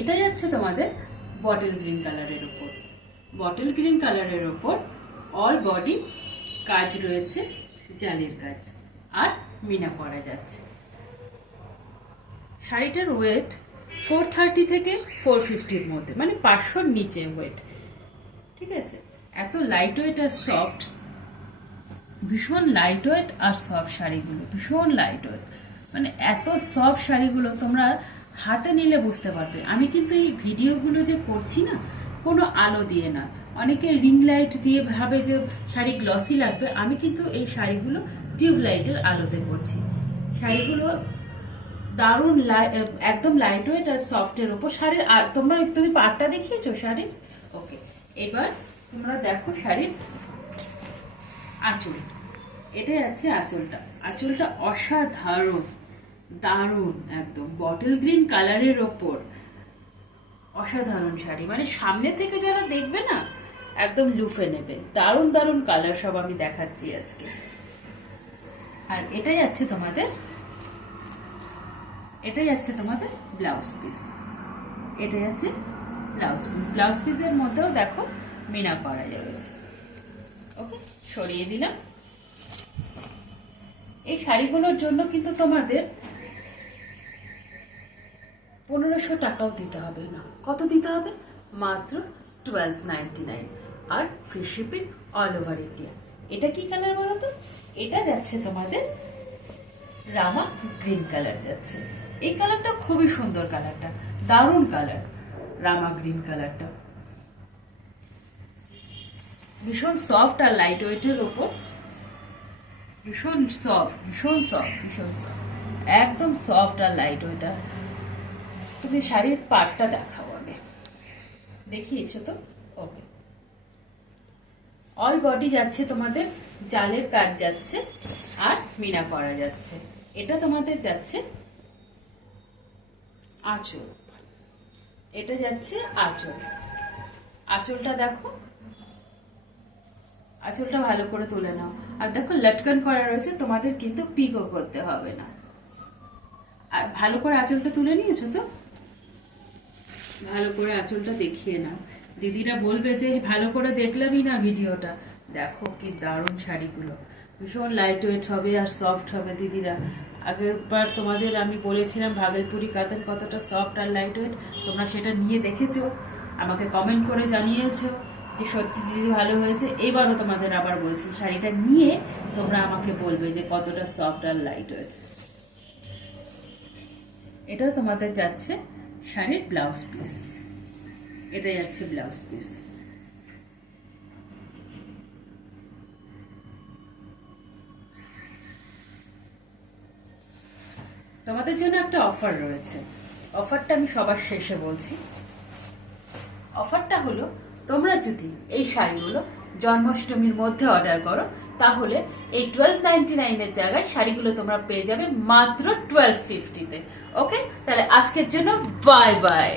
এটা যাচ্ছে তোমাদের বটল গ্রিন কালারের উপর। বটল গ্রিন কালারের উপর অল বডি কাজ রয়েছে, জালির কাজ, আর মিনা পরা যাচ্ছে। শাড়িটার ওয়েট 430 থেকে 450-র মধ্যে, মানে 500-র নিচে ওয়েট। ঠিক আছে, এত লাইট ওয়েট আর সফট, ভীষণ লাইট ওয়েট আর সফট শাড়িগুলো, ভীষণ লাইট ওয়েট। মানে এত সফট শাড়িগুলো তোমরা হাতে নিলে বুঝতে পারবে। আমি কিন্তু এই ভিডিওগুলো যে করছি না, কোনো আলো দিয়ে না। অনেকে রিং লাইট দিয়ে ভাবে যে শাড়ি গ্লসি লাগবে, আমি কিন্তু এই শাড়িগুলো টিউব লাইটের আলোতে করছি। শাড়িগুলো দারুণ একদম লাইট ওয়েট আর সফটের ওপর। শাড়ির তুমি পাটটা দেখিয়েছো শাড়ির? ওকে, এবার তোমরা দেখো শাড়ির আঁচল। এটাই আছে আঁচলটা। আঁচলটা অসাধারণ, দারুণ, একদম বটল গ্রিন কালারের ওপর অসাধারণ শাড়ি। মানে সামনে থেকে যারা দেখবে না, একদম লুফে নেবে। দারুণ দারুণ কালার সব আমি দেখাচ্ছি আজকে। আর এটাই আছে তোমাদের ব্লাউজ পিস। এটাই আছে ব্লাউজ পিস। ব্লাউজ পিসের মধ্যেও দেখো মিনা করা যাবে। ওকে, সরিয়ে দিলাম। এই শাড়িগুলোর জন্য কিন্তু তোমাদের 1500 টাকাও দিতে হবে না। কত দিতে হবে? মাত্র 1299, আর free shipping all over India. এটা কি কালার বলো তো? এটা যাচ্ছে তোমাদের রামা গ্রিন কালার যাচ্ছে। এই কালারটা খুবই সুন্দর, কালারটা দারুণ কালার, রামা গ্রিন কালারটা। ভীষণ সফট আর লাইট ওয়েটের ওপর, ভীষণ সফট, একদম সফট আর লাইট ওয়েট। তুমি শাড়ির পাটটা দেখাও আগে। দেখিয়েছো তো? ওকে, অল বডি যাচ্ছে তোমাদের জালের কাজ যাচ্ছে, আর মিনা করা যাচ্ছে। এটা তোমাদের যাচ্ছে আঁচল। এটা যাচ্ছে আঁচল। আঁচলটা দেখো, আঁচলটা ভালো করে তুলে নাও। আর দেখো লটকন করা রয়েছে, তোমাদের কিন্তু পিকও করতে হবে না। আর ভালো করে আঁচলটা তুলে নিয়েছো তো? ভালো করে আঁচলটা দেখিয়ে নাও। দিদিরা বলবে যে ভালো করে দেখলামই না ভিডিওটা। দেখো কি দারুণ শাড়িগুলো, ভীষণ লাইট ওয়েট হবে আর সফট হবে। দিদিরা, আগের বার তোমাদের আমি বলেছিলাম ভাগলপুরি কাতান কতটা সফট আর লাইট ওয়েট, তোমরা সেটা নিয়ে দেখেছো, আমাকে কমেন্ট করে জানিয়েছো যে সত্যি দিদি ভালো হয়েছে। এবারও তোমাদের আবার বলছি, শাড়িটা নিয়ে তোমরা আমাকে বলবে যে কতটা সফট আর লাইট ওয়েট। এটা তোমাদের যাচ্ছে শাড়ির ব্লাউজ পিস। এটা যাচ্ছে ব্লাউজ পিস। তোমাদের জন্য একটা অফার রয়েছে। অফারটা আমি সবার শেষে বলছি। অফারটা হলো, তোমরা যদি এই শাড়িগুলো জন্মাষ্টমীর মধ্যে অর্ডার করো, তাহলে এই 1299-এর জায়গায় শাড়িগুলো তোমরা পেয়ে যাবে মাত্র 1250-তে। ওকে, তাহলে আজকের জন্য বাই বাই।